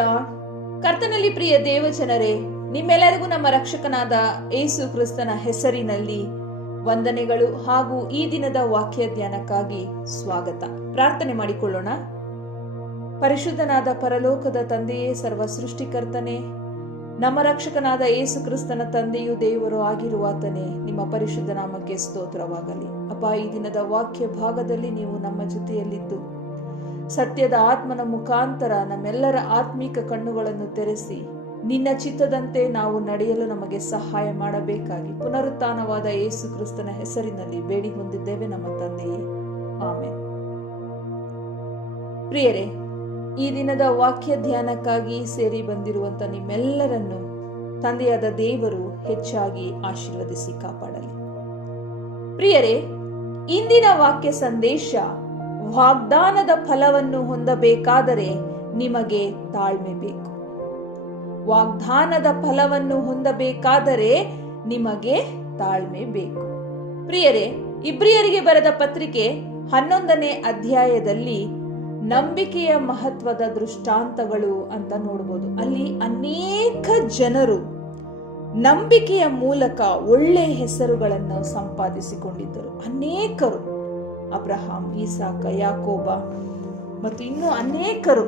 Lord. ಕರ್ತನಲ್ಲಿ ಪ್ರಿಯ ದೇವಜನರೇ, ನಿಮ್ಮೆಲ್ಲರಿಗೂ ನಮ್ಮ ರಕ್ಷಕನಾದ ಯೇಸು ಕ್ರಿಸ್ತನ ಹೆಸರಿನಲ್ಲಿ ವಂದನೆಗಳು ಹಾಗೂ ಈ ದಿನದ ವಾಕ್ಯ ಧ್ಯಾನಕ್ಕಾಗಿ ಸ್ವಾಗತ. ಪ್ರಾರ್ಥನೆ ಮಾಡಿಕೊಳ್ಳೋಣ. ಪರಿಶುದ್ಧನಾದ ಪರಲೋಕದ ತಂದೆಯೇ, ಸರ್ವ ಸೃಷ್ಟಿಕರ್ತನೆ, ನಮ್ಮ ರಕ್ಷಕನಾದ ಯೇಸು ಕ್ರಿಸ್ತನ ತಂದೆಯು ದೇವರು ಆಗಿರುವಾತನೇ, ನಿಮ್ಮ ಪರಿಶುದ್ಧ ನಾಮಕ್ಕೆ ಸ್ತೋತ್ರವಾಗಲಿ. ಅಪ್ಪ, ಈ ದಿನದ ವಾಕ್ಯ ಭಾಗದಲ್ಲಿ ನೀವು ನಮ್ಮ ಜೊತೆಯಲ್ಲಿದ್ದು ಸತ್ಯದ ಆತ್ಮನ ಮುಖಾಂತರ ನಮ್ಮೆಲ್ಲರ ಆತ್ಮಿಕ ಕಣ್ಣುಗಳನ್ನು ತೆರೆಸಿ ನಿನ್ನ ಚಿತ್ತದಂತೆ ನಾವು ನಡೆಯಲು ನಮಗೆ ಸಹಾಯ ಮಾಡಬೇಕಾಗಿ ಪುನರುತ್ಥಾನವಾದ ಯೇಸು ಕ್ರಿಸ್ತನ ಹೆಸರಿನಲ್ಲಿ ಬೇಡಿ ಹೊಂದಿದ್ದೇವೆ ನಮ್ಮ ತಂದೆಯೇ, ಆಮೆನ್. ಪ್ರಿಯರೇ, ಈ ದಿನದ ವಾಕ್ಯ ಧ್ಯಾನಕ್ಕಾಗಿ ಸೇರಿ ಬಂದಿರುವಂತ ನಿಮ್ಮೆಲ್ಲರನ್ನು ತಂದೆಯಾದ ದೇವರು ಹೆಚ್ಚಾಗಿ ಆಶೀರ್ವದಿಸಿ ಕಾಪಾಡಲಿ. ಪ್ರಿಯರೇ, ಇಂದಿನ ವಾಕ್ಯ ಸಂದೇಶ, ವಾಗ್ದಾನದ ಫಲವನ್ನು ಹೊಂದಬೇಕಾದರೆ ನಿಮಗೆ ತಾಳ್ಮೆ ಬೇಕು. ವಾಗ್ದಾನದ ಫಲವನ್ನು ಹೊಂದಬೇಕಾದರೆ ನಿಮಗೆ ತಾಳ್ಮೆ ಬೇಕು. ಪ್ರಿಯರೇ, ಇಬ್ರಿಯರಿಗೆ ಬರೆದ ಪತ್ರಿಕೆ 11ನೇ ಅಧ್ಯಾಯದಲ್ಲಿ ನಂಬಿಕೆಯ ಮಹತ್ವದ ದೃಷ್ಟಾಂತಗಳು ಅಂತ ನೋಡಬಹುದು. ಅಲ್ಲಿ ಅನೇಕ ಜನರು ನಂಬಿಕೆಯ ಮೂಲಕ ಒಳ್ಳೆ ಹೆಸರುಗಳನ್ನು ಸಂಪಾದಿಸಿಕೊಂಡಿದ್ದರು. ಅನೇಕರು, ಅಬ್ರಹಾಂ, ಈಸಾಕ, ಯಾಕೋಬ ಮತ್ತು ಇನ್ನೂ ಅನೇಕರು,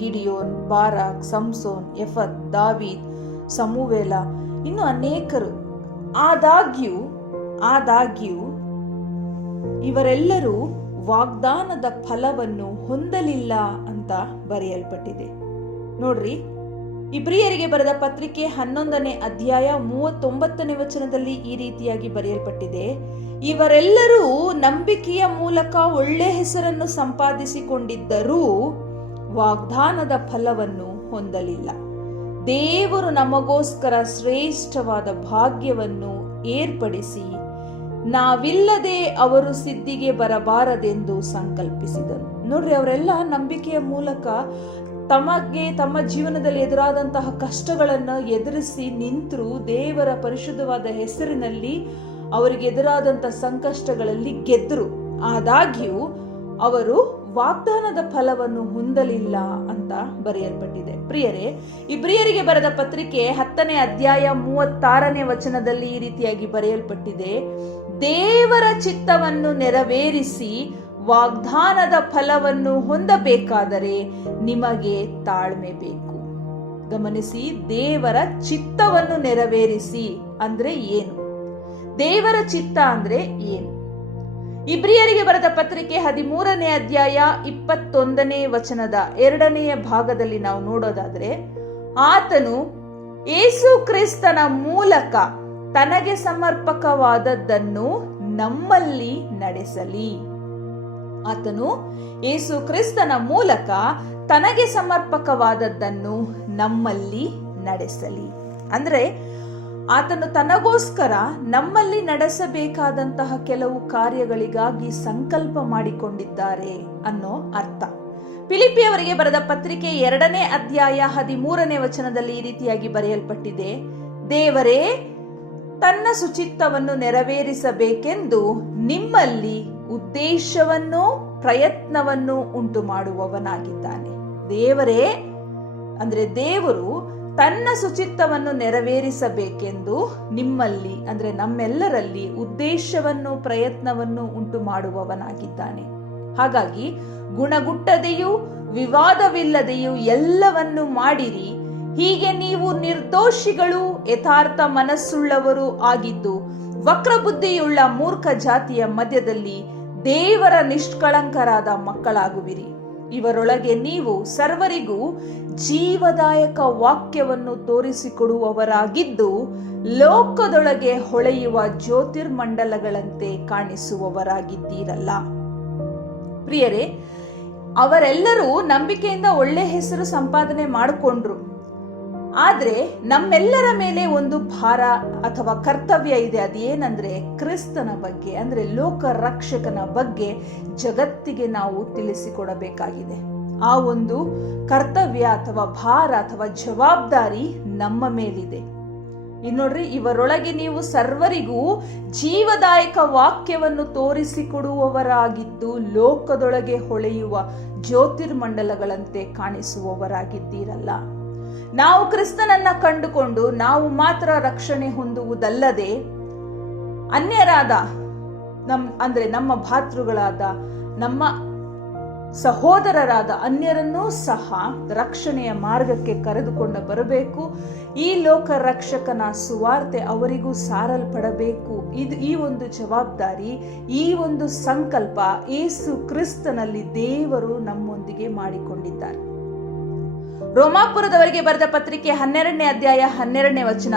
ಗಿಡಿಯೋನ್, ಬಾರಾಕ್, ಸಂಸೋನ್, ಎಫತ್, ದಾವೀದ್, ಸಮುವೇಲ, ಇನ್ನು ಅನೇಕರು. ಆದಾಗ್ಯೂ ಇವರೆಲ್ಲರೂ ವಾಗ್ದಾನದ ಫಲವನ್ನು ಹೊಂದಲಿಲ್ಲ ಅಂತ ಬರೆಯಲ್ಪಟ್ಟಿದೆ. ನೋಡ್ರಿ, ಇಬ್ರಿಯರಿಗೆ ಬರೆದ ಪತ್ರಿಕೆ 11ನೇ ಅಧ್ಯಾಯ 39ನೇ ವಚನದಲ್ಲಿ ಈ ರೀತಿಯಾಗಿ ಬರೆಯಲ್ಪಟ್ಟಿದೆ: ಇವರೆಲ್ಲರೂ ನಂಬಿಕೆಯ ಮೂಲಕ ಒಳ್ಳೆ ಹೆಸರನ್ನು ಸಂಪಾದಿಸಿಕೊಂಡಿದ್ದರೂ ವಾಗ್ದಾನದ ಫಲವನ್ನು ಹೊಂದಲಿಲ್ಲ. ದೇವರು ನಮಗೋಸ್ಕರ ಶ್ರೇಷ್ಠವಾದ ಭಾಗ್ಯವನ್ನು ಏರ್ಪಡಿಸಿ ನಾವಿಲ್ಲದೆ ಅವರು ಸಿದ್ಧಿಗೆ ಬರಬಾರದೆಂದು ಸಂಕಲ್ಪಿಸಿದನು. ನೋಡ್ರಿ, ಅವರೆಲ್ಲ ನಂಬಿಕೆಯ ಮೂಲಕ ತಮ್ಮ ಜೀವನದಲ್ಲಿ ಎದುರಾದಂತಹ ಕಷ್ಟಗಳನ್ನು ಎದುರಿಸಿ ನಿಂತರು. ದೇವರ ಪರಿಶುದ್ಧವಾದ ಹೆಸರಿನಲ್ಲಿ ಅವರಿಗೆ ಎದುರಾದಂತಹ ಸಂಕಷ್ಟಗಳಲ್ಲಿ ಗೆದ್ರು. ಆದಾಗ್ಯೂ ಅವರು ವಾಗ್ದಾನದ ಫಲವನ್ನು ಹೊಂದಲಿಲ್ಲ ಅಂತ ಬರೆಯಲ್ಪಟ್ಟಿದೆ. ಪ್ರಿಯರೇ, ಇಬ್ರಿಯರಿಗೆ ಬರೆದ ಪತ್ರಿಕೆ 10ನೇ ಅಧ್ಯಾಯ 36ನೇ ವಚನದಲ್ಲಿ ಈ ರೀತಿಯಾಗಿ ಬರೆಯಲ್ಪಟ್ಟಿದೆ: ದೇವರ ಚಿತ್ತವನ್ನು ನೆರವೇರಿಸಿ ವಾಗ್ದಾನದ ಫಲವನ್ನು ಹೊಂದಬೇಕಾದರೆ ನಿಮಗೆ ತಾಳ್ಮೆ ಬೇಕು. ಗಮನಿಸಿ, ದೇವರ ಚಿತ್ತವನ್ನು ನೆರವೇರಿಸಿ ಅಂದ್ರೆ ಏನು? ದೇವರ ಚಿತ್ತ ಅಂದ್ರೆ ಏನು? ಇಬ್ರಿಯರಿಗೆ ಬರೆದ ಪತ್ರಿಕೆ 13ನೇ ಅಧ್ಯಾಯ 21ನೇ ವಚನದ 2ನೇ ಭಾಗದಲ್ಲಿ ನಾವು ನೋಡೋದಾದ್ರೆ, ಆತನು ಯೇಸು ಕ್ರಿಸ್ತನ ಮೂಲಕ ತನಗೆ ಸಮರ್ಪಕವಾದದ್ದನ್ನು ನಮ್ಮಲ್ಲಿ ನಡೆಸಲಿ. ಆತನು ಯೇಸು ಕ್ರಿಸ್ತನ ಮೂಲಕ ತನಗೆ ಸಮರ್ಪಕವಾದದ್ದನ್ನು ನಮ್ಮಲ್ಲಿ ನಡೆಸಲಿ. ಅಂದ್ರೆ ಆತನು ತನಗೋಸ್ಕರ ನಮ್ಮಲ್ಲಿ ನಡೆಸಬೇಕಾದಂತಹ ಕೆಲವು ಕಾರ್ಯಗಳಿಗಾಗಿ ಸಂಕಲ್ಪ ಮಾಡಿಕೊಂಡಿದ್ದಾರೆ ಅನ್ನೋ ಅರ್ಥ. ಫಿಲಿಪ್ಪಿಯವರಿಗೆ ಬರೆದ ಪತ್ರಿಕೆ 2ನೇ ಅಧ್ಯಾಯ 13ನೇ ವಚನದಲ್ಲಿ ಈ ರೀತಿಯಾಗಿ ಬರೆಯಲ್ಪಟ್ಟಿದೆ: ದೇವರೇ ತನ್ನ ಸುಚಿತ್ತವನ್ನು ನೆರವೇರಿಸಬೇಕೆಂದು ನಿಮ್ಮಲ್ಲಿ ಉದ್ದೇಶವನ್ನು ಪ್ರಯತ್ನವನ್ನು ಉಂಟು ಮಾಡುವವನಾಗಿದ್ದಾನೆ. ದೇವರೇ ಅಂದ್ರೆ ದೇವರು ತನ್ನ ಸುಚಿತ್ತವನ್ನು ನೆರವೇರಿಸಬೇಕೆಂದು ನಿಮ್ಮಲ್ಲಿ ಅಂದ್ರೆ ನಮ್ಮೆಲ್ಲರಲ್ಲಿ ಉದ್ದೇಶವನ್ನು ಪ್ರಯತ್ನವನ್ನು ಉಂಟು ಮಾಡುವವನಾಗಿದ್ದಾನೆ. ಹಾಗಾಗಿ ಗುಣಗುಟ್ಟದೆಯೂ ವಿವಾದವಿಲ್ಲದೆಯೂ ಎಲ್ಲವನ್ನು ಮಾಡಿರಿ. ಹೀಗೆ ನೀವು ನಿರ್ದೋಷಿಗಳು, ಯಥಾರ್ಥ ಮನಸ್ಸುಳ್ಳವರು ಆಗಿದ್ದು ವಕ್ರಬುದ್ಧಿಯುಳ್ಳ ಮೂರ್ಖ ಜಾತಿಯ ಮಧ್ಯದಲ್ಲಿ ದೇವರ ನಿಷ್ಕಳಂಕರಾದ ಮಕ್ಕಳಾಗುವಿರಿ. ಇವರೊಳಗೆ ನೀವು ಸರ್ವರಿಗೂ ಜೀವದಾಯಕ ವಾಕ್ಯವನ್ನು ತೋರಿಸಿಕೊಡುವವರಾಗಿದ್ದು ಲೋಕದೊಳಗೆ ಹೊಳೆಯುವ ಜ್ಯೋತಿರ್ಮಂಡಲಗಳಂತೆ ಕಾಣಿಸುವವರಾಗಿದ್ದೀರಲ್ಲ. ಪ್ರಿಯರೇ, ಅವರೆಲ್ಲರೂ ನಂಬಿಕೆಯಿಂದ ಒಳ್ಳೆ ಹೆಸರು ಸಂಪಾದನೆ ಮಾಡಿಕೊಂಡ್ರು. ಆದ್ರೆ ನಮ್ಮೆಲ್ಲರ ಮೇಲೆ ಒಂದು ಭಾರ ಅಥವಾ ಕರ್ತವ್ಯ ಇದೆ. ಅದೇನಂದ್ರೆ ಕ್ರಿಸ್ತನ ಬಗ್ಗೆ, ಅಂದ್ರೆ ಲೋಕ ರಕ್ಷಕನ ಬಗ್ಗೆ ಜಗತ್ತಿಗೆ ನಾವು ತಿಳಿಸಿಕೊಡಬೇಕಾಗಿದೆ. ಆ ಒಂದು ಕರ್ತವ್ಯ ಅಥವಾ ಭಾರ ಅಥವಾ ಜವಾಬ್ದಾರಿ ನಮ್ಮ ಮೇಲಿದೆ. ನೋಡ್ರಿ, ಇವರೊಳಗೆ ನೀವು ಸರ್ವರಿಗೂ ಜೀವದಾಯಕ ವಾಕ್ಯವನ್ನು ತೋರಿಸಿಕೊಡುವವರಾಗಿದ್ದು ಲೋಕದೊಳಗೆ ಹೊಳೆಯುವ ಜ್ಯೋತಿರ್ಮಂಡಲಗಳಂತೆ ಕಾಣಿಸುವವರಾಗಿದ್ದೀರಲ್ಲ. ನಾವು ಕ್ರಿಸ್ತನನ್ನ ಕಂಡುಕೊಂಡು ನಾವು ಮಾತ್ರ ರಕ್ಷಣೆ ಹೊಂದುವುದಲ್ಲದೆ ಅನ್ಯರಾದ ನಮ್ಮ ಭಾತೃಗಳಾದ ನಮ್ಮ ಸಹೋದರರಾದ ಅನ್ಯರನ್ನೂ ಸಹ ರಕ್ಷಣೆಯ ಮಾರ್ಗಕ್ಕೆ ಕರೆದುಕೊಂಡು ಬರಬೇಕು. ಈ ಲೋಕ ರಕ್ಷಕನ ಸುವಾರ್ತೆ ಅವರಿಗೂ ಸಾರಲ್ಪಡಬೇಕು. ಈ ಒಂದು ಜವಾಬ್ದಾರಿ, ಈ ಒಂದು ಸಂಕಲ್ಪ ಯೇಸು ಕ್ರಿಸ್ತನಲ್ಲಿ ದೇವರು ನಮ್ಮೊಂದಿಗೆ ಮಾಡಿಕೊಂಡಿದ್ದಾರೆ. ರೋಮಾಪುರದವರಿಗೆ ಬರೆದ ಪತ್ರಿಕೆ 12ನೇ ಅಧ್ಯಾಯ 12ನೇ ವಚನ,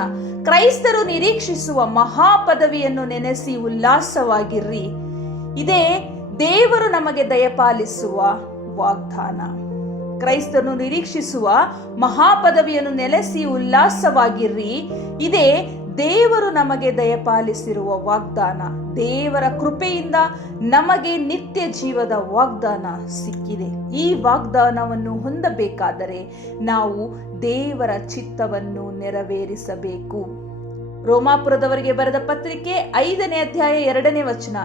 ಕ್ರೈಸ್ತರು ನಿರೀಕ್ಷಿಸುವ ಮಹಾಪದವಿಯನ್ನು ನೆನೆಸಿ ಉಲ್ಲಾಸವಾಗಿರ್ರಿ. ಇದೇ ದೇವರು ನಮಗೆ ದಯಪಾಲಿಸುವ ವಾಗ್ದಾನ. ಕ್ರೈಸ್ತರು ನಿರೀಕ್ಷಿಸುವ ಮಹಾಪದವಿಯನ್ನು ನೆಲೆಸಿ ಉಲ್ಲಾಸವಾಗಿರ್ರಿ. ಇದೇ ದೇವರು ನಮಗೆ ದಯಪಾಲಿಸಿರುವ ವಾಗ್ದಾನ. ದೇವರ ಕೃಪೆಯಿಂದ ನಮಗೆ ನಿತ್ಯ ಜೀವದ ವಾಗ್ದಾನ ಸಿಕ್ಕಿದೆ. ಈ ವಾಗ್ದಾನವನ್ನು ಹೊಂದಬೇಕಾದರೆ ನಾವು ದೇವರ ಚಿತ್ತವನ್ನು ನೆರವೇರಿಸಬೇಕು. ರೋಮಾಪುರದವರಿಗೆ ಬರೆದ ಪತ್ರಿಕೆ 5ನೇ ಅಧ್ಯಾಯ 2ನೇ ವಚನ,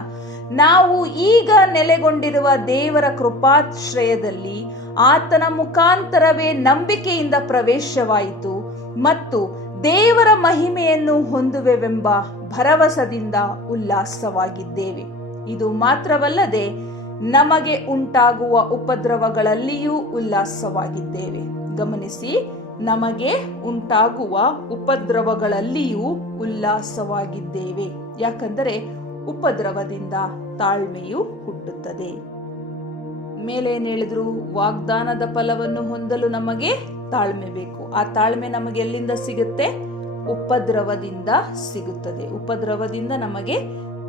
ನಾವು ಈಗ ನೆಲೆಗೊಂಡಿರುವ ದೇವರ ಕೃಪಾಶ್ರಯದಲ್ಲಿ ಆತನ ಮುಖಾಂತರವೇ ನಂಬಿಕೆಯಿಂದ ಪ್ರವೇಶವಾಯಿತು ಮತ್ತು ದೇವರ ಮಹಿಮೆಯನ್ನು ಹೊಂದುವೆವೆಂಬ ಭರವಸದಿಂದ ಉಲ್ಲಾಸವಾಗಿದ್ದೇವೆ. ಇದು ಮಾತ್ರವಲ್ಲದೆ ನಮಗೆ ಉಂಟಾಗುವ ಉಪದ್ರವಗಳಲ್ಲಿಯೂ ಉಲ್ಲಾಸವಾಗಿದ್ದೇವೆ. ಗಮನಿಸಿ, ನಮಗೆ ಉಂಟಾಗುವ ಉಪದ್ರವಗಳಲ್ಲಿಯೂ ಉಲ್ಲಾಸವಾಗಿದ್ದೇವೆ. ಯಾಕಂದರೆ ಉಪದ್ರವದಿಂದ ತಾಳ್ಮೆಯು ಹುಟ್ಟುತ್ತದೆ. ಮೇಲೆ ಏನ್ ಹೇಳಿದ್ರು? ವಾಗ್ದಾನದ ಫಲವನ್ನು ಹೊಂದಲು ನಮಗೆ ತಾಳ್ಮೆ ಬೇಕು. ಆ ತಾಳ್ಮೆ ನಮಗೆ ಎಲ್ಲಿಂದ ಸಿಗುತ್ತೆ? ಉಪದ್ರವದಿಂದ ಸಿಗುತ್ತದೆ. ಉಪದ್ರವದಿಂದ ನಮಗೆ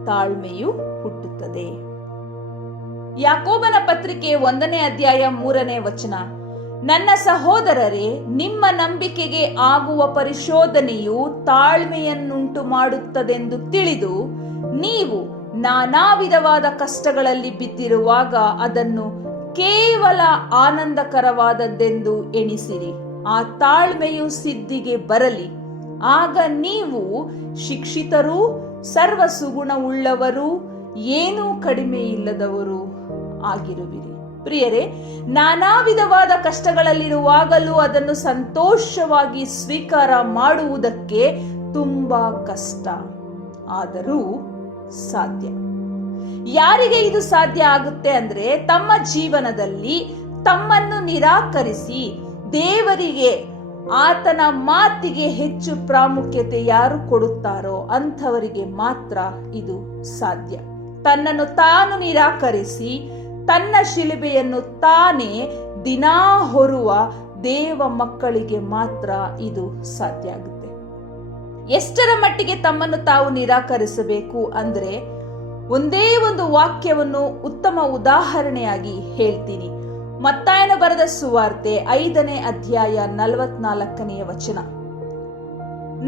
ತಾಳ್ಮೆಯು ಹುಟ್ಟುತ್ತದೆ. ಯಾಕೋಬನ ಪತ್ರಿಕೆ 1ನೇ ಅಧ್ಯಾಯ 3ನೇ ವಚನ, ನನ್ನ ಸಹೋದರರೇ, ನಿಮ್ಮ ನಂಬಿಕೆಗೆ ಆಗುವ ಪರಿಶೋಧನೆಯು ತಾಳ್ಮೆಯನ್ನುಂಟು ಮಾಡುತ್ತದೆಂದು ತಿಳಿದು ನೀವು ನಾನಾ ವಿಧವಾದ ಕಷ್ಟಗಳಲ್ಲಿ ಬಿದ್ದಿರುವಾಗ ಅದನ್ನು ಕೇವಲ ಆನಂದಕರವಾದದ್ದೆಂದು ಎಣಿಸಿರಿ. ಆ ತಾಳ್ಮೆಯು ಸಿದ್ಧಿಗೆ ಬರಲಿ. ಆಗ ನೀವು ಶಿಕ್ಷಿತರೂ ಸರ್ವ ಸುಗುಣವುಳ್ಳವರು, ಏನೂ ಕಡಿಮೆ ಇಲ್ಲದವರು ಆಗಿರುವಿರಿ. ಪ್ರಿಯರೇ, ನಾನಾ ವಿಧವಾದ ಕಷ್ಟಗಳಲ್ಲಿರುವಾಗಲೂ ಅದನ್ನು ಸಂತೋಷವಾಗಿ ಸ್ವೀಕಾರ ಮಾಡುವುದಕ್ಕೆ ತುಂಬಾ ಕಷ್ಟ, ಆದರೂ ಸಾಧ್ಯ. ಯಾರಿಗೆ ಇದು ಸಾಧ್ಯ ಆಗುತ್ತೆ ಅಂದ್ರೆ, ತಮ್ಮ ಜೀವನದಲ್ಲಿ ತಮ್ಮನ್ನು ನಿರಾಕರಿಸಿ ದೇವರಿಗೆ, ಆತನ ಮಾತಿಗೆ ಹೆಚ್ಚು ಪ್ರಾಮುಖ್ಯತೆ ಯಾರು ಕೊಡುತ್ತಾರೋ ಅಂಥವರಿಗೆ ಮಾತ್ರ ಇದು ಸಾಧ್ಯ. ತನ್ನನ್ನು ತಾನು ನಿರಾಕರಿಸಿ ತನ್ನ ಶಿಲುಬೆಯನ್ನು ತಾನೇ ದಿನಾ ಹೊರುವ ದೇವ ಮಕ್ಕಳಿಗೆ ಮಾತ್ರ ಇದು ಸಾಧ್ಯ ಆಗುತ್ತೆ. ಎಷ್ಟರ ಮಟ್ಟಿಗೆ ತಮ್ಮನ್ನು ತಾವು ನಿರಾಕರಿಸಬೇಕು ಅಂದ್ರೆ, ಒಂದೇ ಒಂದು ವಾಕ್ಯವನ್ನು ಉತ್ತಮ ಉದಾಹರಣೆಯಾಗಿ ಹೇಳ್ತೀನಿ. ಮತ್ತಾಯನ ಬರೆದ ಸುವಾರ್ತೆ 5ನೇ ಅಧ್ಯಾಯ 44ನೇ ವಚನ,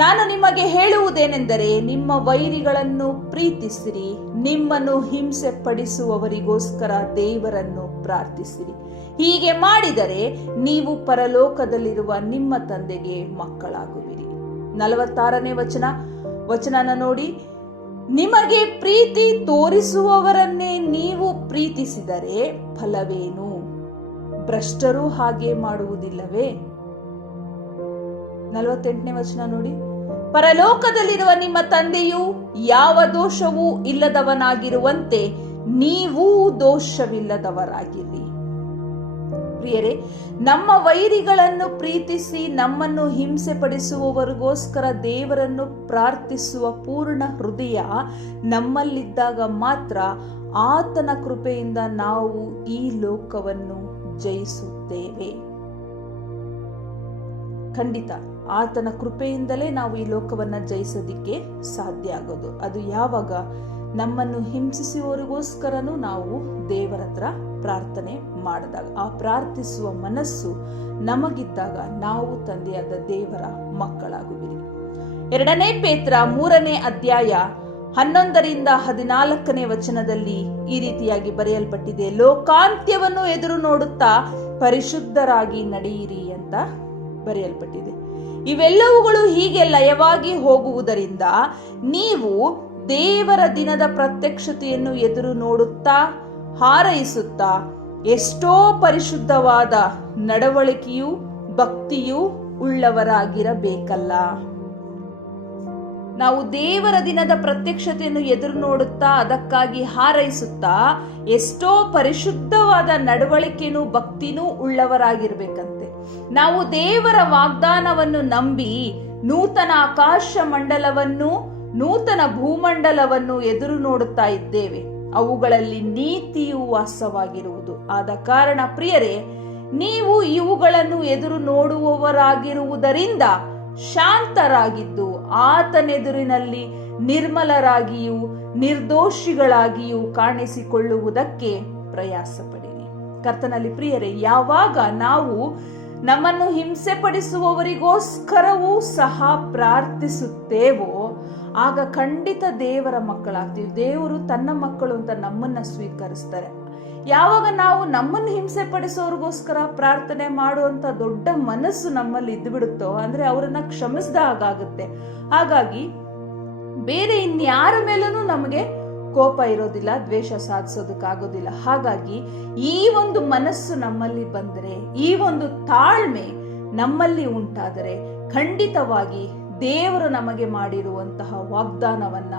ನಾನು ನಿಮಗೆ ಹೇಳುವುದೇನೆಂದರೆ, ನಿಮ್ಮ ವೈರಿಗಳನ್ನು ಪ್ರೀತಿಸಿರಿ, ನಿಮ್ಮನ್ನು ಹಿಂಸೆ ಪಡಿಸುವವರಿಗೋಸ್ಕರ ದೇವರನ್ನು ಪ್ರಾರ್ಥಿಸಿರಿ. ಹೀಗೆ ಮಾಡಿದರೆ ನೀವು ಪರಲೋಕದಲ್ಲಿರುವ ನಿಮ್ಮ ತಂದೆಗೆ ಮಕ್ಕಳಾಗುವಿರಿ. 46ನೇ ವಚನ ನೋಡಿ, ನಿಮಗೆ ಪ್ರೀತಿ ತೋರಿಸುವವರನ್ನೇ ನೀವು ಪ್ರೀತಿಸಿದರೆ ಫಲವೇನು? ಭ್ರಷ್ಟರು ಹಾಗೆ ಮಾಡುವುದಿಲ್ಲವೇ? 48ನೇ ವಚನ ನೋಡಿ, ಪರಲೋಕದಲ್ಲಿರುವ ನಿಮ್ಮ ತಂದೆಯು ಯಾವ ದೋಷವೂ ಇಲ್ಲದವನಾಗಿರುವಂತೆ ನೀವೂ ದೋಷವಿಲ್ಲದವರಾಗಿರಿ. ಪ್ರಿಯರೇ, ನಮ್ಮ ವೈರಿಗಳನ್ನು ಪ್ರೀತಿಸಿ ನಮ್ಮನ್ನು ಹಿಂಸೆ ಪಡಿಸುವವರಿಗೋಸ್ಕರ ದೇವರನ್ನು ಪ್ರಾರ್ಥಿಸುವ ಪೂರ್ಣ ಹೃದಯ ನಮ್ಮಲ್ಲಿದ್ದಾಗ ಮಾತ್ರ ಆತನ ಕೃಪೆಯಿಂದ ನಾವು ಈ ಲೋಕವನ್ನು ಜಯಿಸುತ್ತೇವೆ. ಖಂಡಿತ ಆತನ ಕೃಪೆಯಿಂದಲೇ ನಾವು ಈ ಲೋಕವನ್ನ ಜಯಿಸೋದಿಕ್ಕೆ ಸಾಧ್ಯ ಆಗೋದು. ಅದು ಯಾವಾಗ? ನಮ್ಮನ್ನು ಹಿಂಸಿಸುವವರಿಗೋಸ್ಕರನೂ ನಾವು ದೇವರ ಹತ್ರ ಪ್ರಾರ್ಥನೆ ಮಾಡಿದಾಗ, ಆ ಪ್ರಾರ್ಥಿಸುವ ಮನಸ್ಸು ನಮಗಿದ್ದಾಗ ನಾವು ತಂದೆಯಾದ ದೇವರ ಮಕ್ಕಳಾಗುವಿರಿ. 2ನೇ ಪೇತ್ರ 3ನೇ ಅಧ್ಯಾಯ 11ರಿಂದ 14ನೇ ವಚನದಲ್ಲಿ ಈ ರೀತಿಯಾಗಿ ಬರೆಯಲ್ಪಟ್ಟಿದೆ, ಲೋಕಾಂತ್ಯವನ್ನು ಎದುರು ನೋಡುತ್ತಾ ಪರಿಶುದ್ಧರಾಗಿ ನಡೆಯಿರಿ ಅಂತ ಬರೆಯಲ್ಪಟ್ಟಿದೆ. ಇವೆಲ್ಲವುಗಳು ಹೀಗೆ ಲಯವಾಗಿ ಹೋಗುವುದರಿಂದ ನೀವು ದೇವರ ದಿನದ ಪ್ರತ್ಯಕ್ಷತೆಯನ್ನು ಎದುರು ನೋಡುತ್ತಾ ಹಾರೈಸುತ್ತಾ ಎಷ್ಟೋ ಪರಿಶುದ್ಧವಾದ ನಡವಳಿಕೆಯೂ ಭಕ್ತಿಯೂ ಉಳ್ಳವರಾಗಿರಬೇಕಲ್ಲ. ನಾವು ದೇವರ ದಿನದ ಪ್ರತ್ಯಕ್ಷತೆಯನ್ನು ಎದುರು ನೋಡುತ್ತಾ ಅದಕ್ಕಾಗಿ ಹಾರೈಸುತ್ತಾ ಎಷ್ಟೋ ಪರಿಶುದ್ಧವಾದ ನಡವಳಿಕೆನೂ ಭಕ್ತಿನೂ ಉಳ್ಳವರಾಗಿರ್ಬೇಕಂತೆ. ನಾವು ದೇವರ ವಾಗ್ದಾನವನ್ನು ನಂಬಿ ನೂತನ ಆಕಾಶ ಮಂಡಲವನ್ನು ನೂತನ ಭೂಮಂಡಲವನ್ನು ಎದುರು ನೋಡುತ್ತಾ ಇದ್ದೇವೆ. ಅವುಗಳಲ್ಲಿ ನೀತಿಯು ವಾಸವಾಗಿರುವುದು. ಆದ ಕಾರಣ ಪ್ರಿಯರೇ, ನೀವು ಇವುಗಳನ್ನು ಎದುರು ನೋಡುವವರಾಗಿರುವುದರಿಂದ ಶಾಂತರಾಗಿದ್ದು ಆತನೆದುರಿನಲ್ಲಿ ನಿರ್ಮಲರಾಗಿಯೂ ನಿರ್ದೋಷಿಗಳಾಗಿಯೂ ಕಾಣಿಸಿಕೊಳ್ಳುವುದಕ್ಕೆ ಪ್ರಯಾಸ ಪಡಿರಿ. ಕರ್ತನಲ್ಲಿ ಪ್ರಿಯರೇ, ಯಾವಾಗ ನಾವು ನಮ್ಮನ್ನು ಹಿಂಸೆ ಪಡಿಸುವವರಿಗೋಸ್ಕರವೂ ಸಹ ಪ್ರಾರ್ಥಿಸುತ್ತೇವೋ ಆಗ ಖಂಡಿತ ದೇವರ ಮಕ್ಕಳಾಗ್ತೀವಿ. ದೇವರು ತನ್ನ ಮಕ್ಕಳು ಅಂತ ನಮ್ಮನ್ನ ಸ್ವೀಕರಿಸ್ತಾರೆ. ಯಾವಾಗ ನಾವು ನಮ್ಮನ್ನು ಹಿಂಸೆ ಪಡಿಸೋರಿಗೋಸ್ಕರ ಪ್ರಾರ್ಥನೆ ಮಾಡುವಂತ ದೊಡ್ಡ ಮನಸ್ಸು ನಮ್ಮಲ್ಲಿ ಇದ್ದು ಬಿಡುತ್ತೋ ಅಂದ್ರೆ ಅವರನ್ನ ಕ್ಷಮಿಸಿದ ಹಾಗಾಗುತ್ತೆ. ಹಾಗಾಗಿ ಬೇರೆ ಇನ್ಯಾರ ಮೇಲೂ ನಮಗೆ ಕೋಪ ಇರೋದಿಲ್ಲ, ದ್ವೇಷ ಸಾಧಿಸೋದಕ್ಕಾಗೋದಿಲ್ಲ. ಹಾಗಾಗಿ ಈ ಒಂದು ಮನಸ್ಸು ನಮ್ಮಲ್ಲಿ ಬಂದರೆ, ಈ ಒಂದು ತಾಳ್ಮೆ ನಮ್ಮಲ್ಲಿ ಉಂಟಾದರೆ ಖಂಡಿತವಾಗಿ ದೇವರು ನಮಗೆ ಮಾಡಿರುವಂತಹ ವಾಗ್ದಾನವನ್ನ,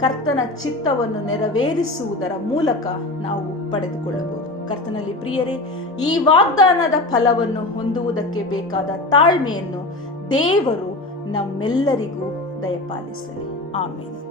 ಕರ್ತನ ಚಿತ್ತವನ್ನು ನೆರವೇರಿಸುವುದರ ಮೂಲಕ ನಾವು ಪಡೆದುಕೊಳ್ಳಬಹುದು. ಕರ್ತನಲ್ಲಿ ಪ್ರಿಯರೇ, ಈ ವಾಗ್ದಾನದ ಫಲವನ್ನು ಹೊಂದುವುದಕ್ಕೆ ಬೇಕಾದ ತಾಳ್ಮೆಯನ್ನು ದೇವರು ನಮ್ಮೆಲ್ಲರಿಗೂ ದಯಪಾಲಿಸಲಿ. ಆಮೇಲೆ